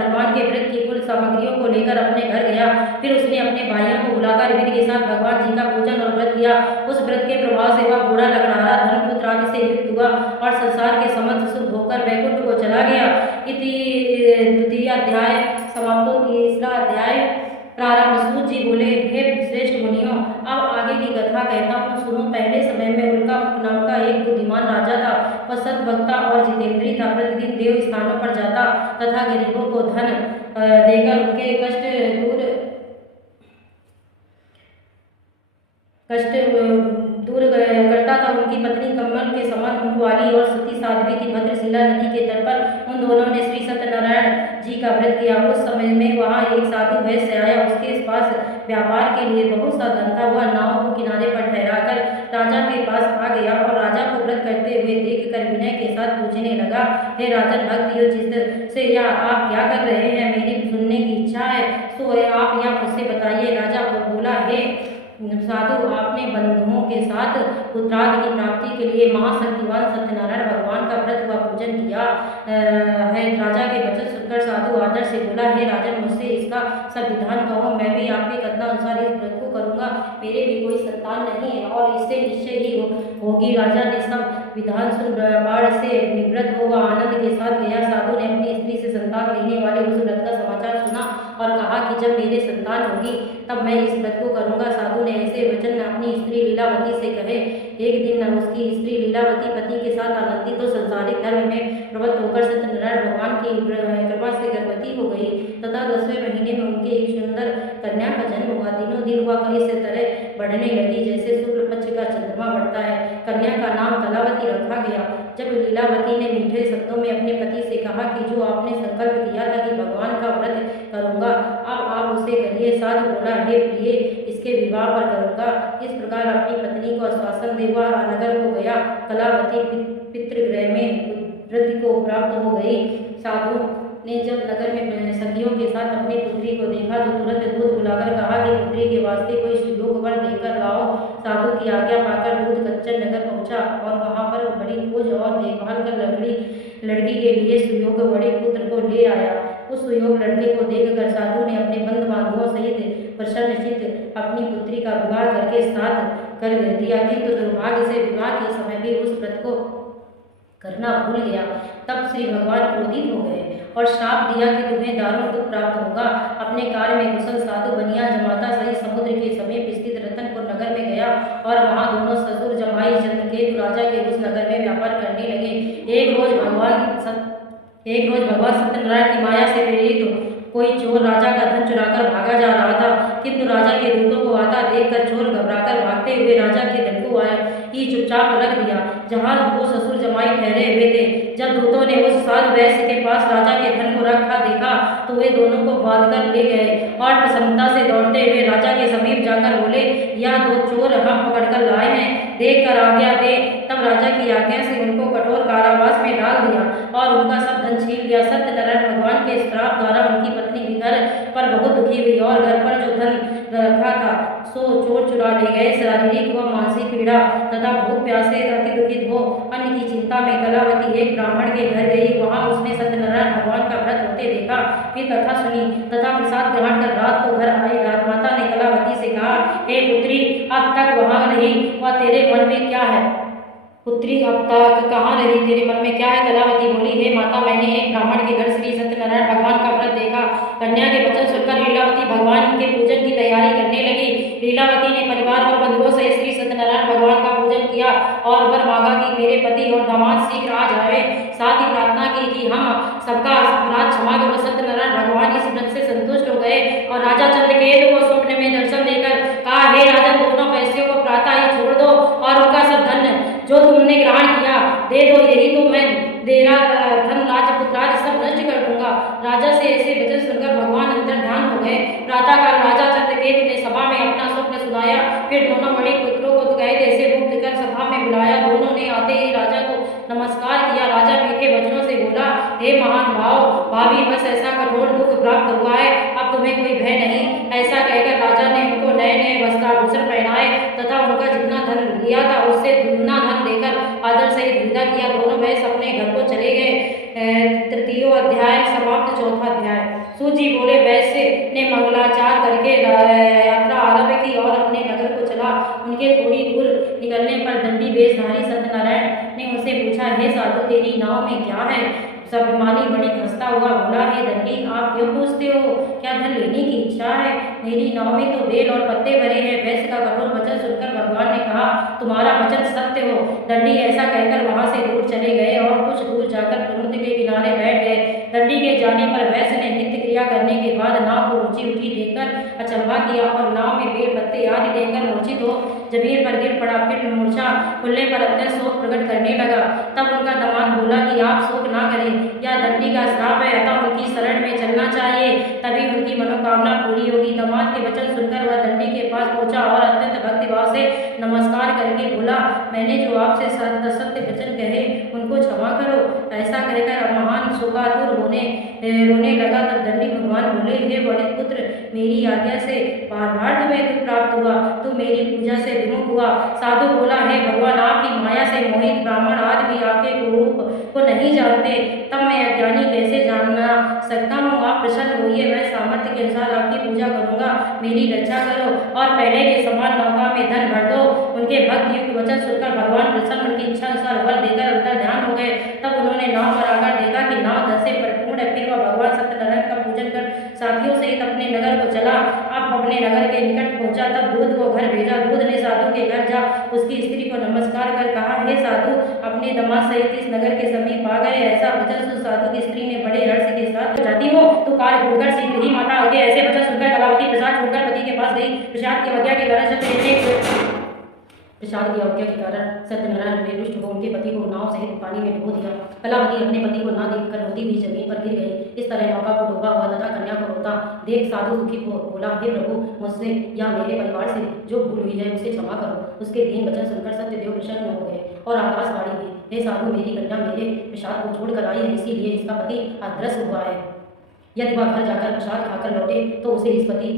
भगवान के व्रत की कुल सामग्रियों को लेकर अपने घर गया। फिर उसने अपने भाइयों को बुलाकर विधि के साथ भगवान जी का पूजन और व्रत किया। उस व्रत के प्रभाव से वह बूढ़ा लकड़हारा धन पुत्र आदि से युक्त हुआ और संसार के समस्त सुख होकर वैकुंठ को चला गया। इति द्वितीय अध्याय समाप्तो। तीसरा अध्याय प्रारंभ। सूत जी बोले, हे श्रेष्ठ मुनियों, अब आगे की कथा कहता हूँ, सुनो। पहले समय में उल्कामुख नाम का एक बुद्धिमान राजा था। वह सद्भक्ता और जितेंद्रिय था। प्रतिदिन देव स्थानों पर जाता तथा गरीबों को धन देकर उनके कष्ट दूर करता था। उनकी पत्नी कमल के समान मुख वाली और सती साध्वी थी। भद्रशिला नदी के तट पर उन दोनों ने श्री सत्यनारायण जी का व्रत किया। उस समय में वहां एक साधु वैश्य आया। उसके पास व्यापार के लिए बहुत सा धन था। वह नाव को किनारे पर ठहराकर राजा के पास आ गया और राजा को व्रत करते हुए देखकर विनय के साथ पूछने लगा, हे राजन भक्तियों, जिससे यह आप क्या कर रहे हैं? मेरी सुनने की इच्छा है, सो आप यह मुझसे बताइए। राजा को बोला, हे साधु, आपने बंधुओं के साथ पुत्रादि की प्राप्ति के लिए महाशक्तिवान सत्यनारायण भगवान का व्रत व पूजन किया है। राजा के वचन सुनकर साधु आदर से बोला, हे राजन, मुझसे इसका सब विधान कहो। मैं भी आपके कथनानुसार इस व्रत को करूंगा। मेरे भी कोई संतान नहीं है और इससे निश्चय ही होगी। राजा ने सब विधान सुन बाढ़ से निवृत्त हो वह आनंद के साथ गया। साधु ने अपनी स्त्री से संतान लेने वाले उस व्रत का समाचार सुना और कहा कि जब मेरे संतान होगी तब मैं इस व्रत को करूंगा। साधु ने ऐसे वचन अपनी स्त्री लीलावती से कहे। एक दिन उसकी स्त्री लीलावती पति के साथ आनंदित तो संसारिक धर्म में प्रवृत्त होकर सत्यनारायण भगवान की कृपा से गर्भवती हो गई तथा 10वें महीने में उनके एक सुंदर कन्या का जन्म हुआ। दिनों दिन वह कहीं से तरह बढ़ने लगी जैसे शुक्ल पक्ष का चंद्रमा बढ़ता है। कन्या का नाम कलावती रखा गया। जब लीलावती ने मीठे शब्दों में अपने पति से कहा कि जो आपने संकल्प किया था कि भगवान का व्रत करूंगा, अब आप उसे करिए। साधु बोला, हे प्रिय, इसके विवाह पर करूंगा। इस प्रकार अपनी पत्नी को आश्वासन दे वह नगर को गया। कलावती पितृगृह में वृद्धि को प्राप्त हो गई। साधु ने जब नगर में सखियों के साथ अपनी पुत्री को देखा तो तुरंत दूध बुलाकर कहा कि पुत्री के वास्ते कोई सुयोग वर देकर लाओ। साधु की आज्ञा पाकर दूध कच्चन नगर पहुंचा और वहां पर बड़ी खोज और देखभाल कर लड़की के लिए सुयोग बड़े पुत्र को ले आया। उस सुयोग लड़के को देखकर साधु ने अपने बंधु बांधवों सहित प्रसन्नचित्त अपनी पुत्री का विवाह करके साथ कर दिया। किंतु दुर्भाग्य से विवाह के समय भी उस व्रत को करना भूल गया। तब श्री भगवान क्रोधित हो गए और श्राप दिया कि तुम्हें दारुण दुख प्राप्त होगा। अपने कार्य में कुशल साधु बनिया जमाता सहित समुद्र के समीप स्थित रतनपुर नगर में गया और वहां दोनों ससुर जमाई चंद्रकेतु राजा के उस नगर में व्यापार करने लगे। एक रोज भगवान सत्यनारायण की माया से प्रेरित कोई चोर राजा का धन चुराकर भागा जा रहा था। किंतु राजा के दूतों को आता देखकर चोर घबराकर भागते हुए राजा के धन को ही चुपचाप रख दिया जहां वो ससुर जमाई ठहरे हुए थे। जब दूतों ने उस साधु वैश्य के पास राजा के धन को रखा देखा तो वे दोनों को बांधकर ले गए और प्रसन्नता से दौड़ते हुए राजा के समीप जाकर बोले, यह 2 चोर हम पकड़कर लाए हैं, देखकर आज्ञा दे। तब राजा की आज्ञा से उनको कठोर कारावास में डाल दिया और उनका सब धन छीन लिया। सत्यनारायण भगवान के श्राप द्वारा उनकी पत्नी भी घर पर बहुत दुखी हुई और घर पर जो धन रखा था सो चोर चुरा ले गए। शारीरिक व मानसिक पीड़ा तथा भूख प्यास से अति दुखित हो अन्न की चिंता में कलावती एक ब्राह्मण के घर गई। वहां उसने सत्यनारायण भगवान का व्रत होते देखा। फिर कथा सुनी तथा प्रसाद ग्रहण कर रात को घर आई। राजमाता ने कलावती से कहा, हे पुत्री, अब तक वहां रही वह तेरे मन में क्या है? पुत्री, अब तक कहाँ रही, तेरे मन में क्या है? कलावती बोली, हे माता, मैंने एक ब्राह्मण के घर श्री सत्यनारायण भगवान का व्रत देखा। कन्या के वचन सुनकर लीलावती भगवान के पूजन की तैयारी करने लगी। लीलावती ने परिवार और बंधुओं से श्री सत्यनारायण भगवान का पूजन किया और वर मांगा कि मेरे पति और दामाद शीघ्र आ जाए। साथ ही प्रार्थना की कि हम सबका अपराध क्षमा करो। सत्यनारायण भगवान इस व्रत से संतुष्ट हो गए और राजा चंद्रकेतु को स्वप्न में दर्शन देकर कहा, हे राजन, दोनों वैश्यों को प्रातः ही छोड़ दो और उनका सब धन जो तुमने ग्रहण किया दे दो, यही तो मैं देरा धन राजपुत्रादि सब नष्ट कर दूंगा। राजा से ऐसे वचन सुनकर भगवान अंतर्ध्यान हो गए। प्रातःकाल राजा चंद्रकेतु ने सभा में अपना स्वप्न सुनाया। फिर दोनों बड़े पुत्रों को कैद ऐसे मुक्त कर सभा में बुलाया। दोनों ने आते ही राजा को नमस्कार किया। राजा मीठे वचनों से बोला, हे महानुभाव, भाभी बस ऐसा कठोर दुख प्राप्त हुआ है, अब तुम्हें कोई भय नहीं। ऐसा कहकर राजा ने उनको नए नए वस्त्राभूषण पहनाए तथा उनका जितना धन लिया था उससे दुगना धन देकर आदर से सहित विदा किया। दोनों वैश्य अपने घर को चले गए। तृतीय अध्याय समाप्त। चौथा अध्याय। सूत जी बोले, वैश्य ने मंगलाचार करके यात्रा आरंभ की और अपने नगर को चला। उनके थोड़ी दूर निकलने पर दंडी वेशधारी सत्यनारायण ने उनसे पूछा, हे साधु, तेरी नाव में क्या है? स्वाभिमानी वणिक हंसता हुआ बोला, हे दंडी, आप क्यों पूछते हो? क्या धन लेने की इच्छा है? मेरी नाव में तो बेल और पत्ते भरे हैं। वैश्य का कठोर वचन सुनकर भगवान ने कहा, तुम्हारा वचन सत्य हो। दंडी ऐसा कहकर वहां से दूर चले गए और कुछ दूर जाकर समुद्र के किनारे बैठ गए। दंडी के जाने पर वैश्य ने नित्य क्रिया करने के बाद नाव को ऊंची उठी देखकर अचंभा किया और नाव में बेल पत्ते आदि देखकर मूर्छित हो जमीन पर गिर पड़ा। फिर मूर्छा खुलने पर अत्यंत शोक प्रकट करने लगा। तब उनका दामाद बोला कि आप शोक ना करें, यह दंडी का श्राप है, अतः उनकी शरण में चलना चाहिए, तभी उनकी मनोकामना पूरी होगी। दामाद के वचन सुनकर वह दंडी के पास पहुंचा और अत्यंत भक्तिभाव से नमस्कार करके बोला, मैंने जो आपसे सत्य वचन कहे उनको क्षमा करो। ऐसा कहकर महान शोकातुर रोने लगा। तब दंडी भगवान बोले, हे वणिक पुत्र, मेरी आज्ञा से बार बार तुम्हें दुख प्राप्त हुआ, तू मेरी पूजा से विमुख हुआ। साधु बोला, हे भगवान, आपकी माया से मोहित ब्राह्मण आज भी आपके रूप को नहीं जानते, तब मैं अज्ञानी कैसे जानना सकता हूँ? आप प्रसन्न होइए, मैं सामर्थ्य के अनुसार आपकी पूजा करूंगा, मेरी रक्षा करो और पहले के समान नौका में धन भर दो। उनके भक्त युक्त वचन सुनकर भगवान प्रसन्न उनकी इच्छा अनुसार वर देकर अंतर ध्यान हो गए। तब उन्होंने नाव पर आकर देखा कि नाव धन से परिपूर्ण है। फिर वह भगवान सत्यनारायण का पूजन कर साथियों सहित अपने नगर को चला। अब अपने नगर के निकट पहुंचा, तब दूध को घर भेजा। दूध ने साधु के घर जा उसकी स्त्री को नमस्कार कर कहा, हे साधु, अपने दामाद सहित इस नगर के समीप आ गए। ऐसा वचन सुन साधु की स्त्री ने बड़े हर्ष के साथ, जाती हो तो कार्य छोड़कर शीघ्र ही माता आगे। ऐसे वचन सुनकर कलावती प्रसाद छोड़कर पति के पास गई। प्रसाद की आज्ञा के कारण सत्यनारायण ने रुष्ट हो उनके पति को नाव सहित पानी में डुबो दिया। कलावती अपने पति को ना देखकर रोती हुई जमीन पर गिर गई। इस तरह नौका को डूबा हुआ तथा कन्या को रोता देख साधु दुखी बोला, हे प्रभु, मुझसे या मेरे परिवार से जो भूल हुई है उसे क्षमा करो। उसके दीन वचन सुनकर सत्यदेव प्रसन्न हो गए और आकाशवाणी हुई, हे साधु, मेरी कन्या मेरे प्रसाद को छोड़कर आई है, इसीलिए इसका पति अदृश्य हुआ है। यदि वह घर जाकर प्रसाद खाकर लौटे तो उसे इस पति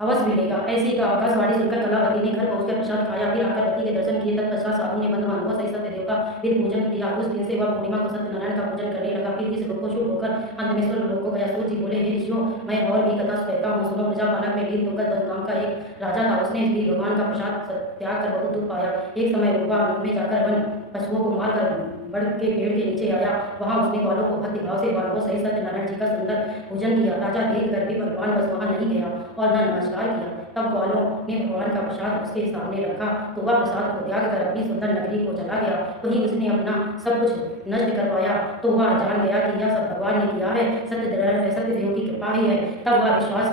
अवश्य मिलेगा। ऐसी का आकाशवाणी सुनकर कलावती ने घर पहुंचकर प्रसाद खाया। फिर आकर पति के दर्शन किए। तत्पश्चात साधु ने बंद मानव सही सत्यदेव का विधि पूजन किया। उस दिन से वह पूर्णिमा को सत्यनारायण का पूजन करने लगा। फिर इस लोक को शुभ होकर अंत में स्वर्ग लोक को गया। सूत जी बोले, हे ऋषियों, मैं और भी कथा कहता हूँ, सुनो। प्रजापालक में वीर दुर्गत नाम का एक राजा था। उसने भी भगवान का प्रसाद त्याग कर बहुत दुख पाया। एक समय वह वन में जाकर वन पशुओं को मारकर बड़ के पेड़ के नीचे आया। वहां उसने ग्वालों को भक्तिभाव से बालकों सहित सत्यनारायण जी का सुंदर पूजन किया। राजा देख कर भी भगवान बस वहां नहीं गया और न नमस्कार किया। तब ग्वालों ने भगवान का प्रसाद उसके सामने रखा तो वह प्रसाद को त्याग कर अपनी सुंदर नगरी को चला गया। वहीं उसने अपना सब कुछ नष्ट कर पाया तो वह जान गया कि यह सब भगवान ने किया है, सत्यदेव की कृपा ही है। तब वह विश्वास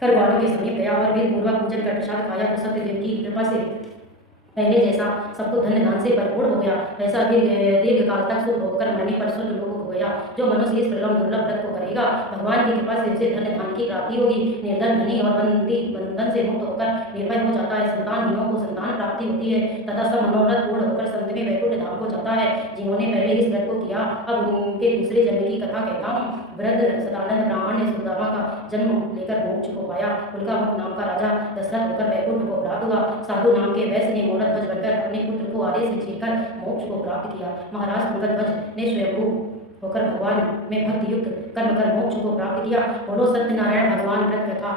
कर ग्वालों के समीप गया और वीर पूर्वक पूजन कर प्रसाद खाया तो सत्यदेव की कृपा से पहले जैसा सबको धन्य दान से भरपूर हो गया, वैसा भी दीर्घ काल तक सुख होकर मरने पर स्वर्ग लोक हो गया। जो मनुष्य इस प्रलम दुर्लभ व्रत को करेगा, भगवान की कृपा से उसे धन्य दान की प्राप्ति होगी। निर्धन धनी और बंधन से मुक्त होकर निर्भय हो जाता है। संतानहीनों को संतान प्राप्ति होती है तथा सब मनोरथ पूर्ण होकर संत में वैकुंठ धाम को जाता है। जिन्होंने पहले इस व्रत को किया, अब उनके दूसरे जन्म की कथा कहता हूँ। वृद्ध सदानंद ब्राह्मण ने सुदामा का जन्म लेकर मोक्ष को पाया। उनका नाम का राजा दशरथ होकर वैकुंठ को प्राप्त हुआ। साधु नाम के वैश्य ने मोरत ध्वज बनकर अपने पुत्र को आगे से चीरकर मोक्ष को प्राप्त किया। महाराज तुंगत ध्वज ने स्वयंभू होकर भगवान में भक्ति युक्त कर्म कर मोक्ष को प्राप्त किया। बोलो सत्यनारायण भगवान व्रत कथा।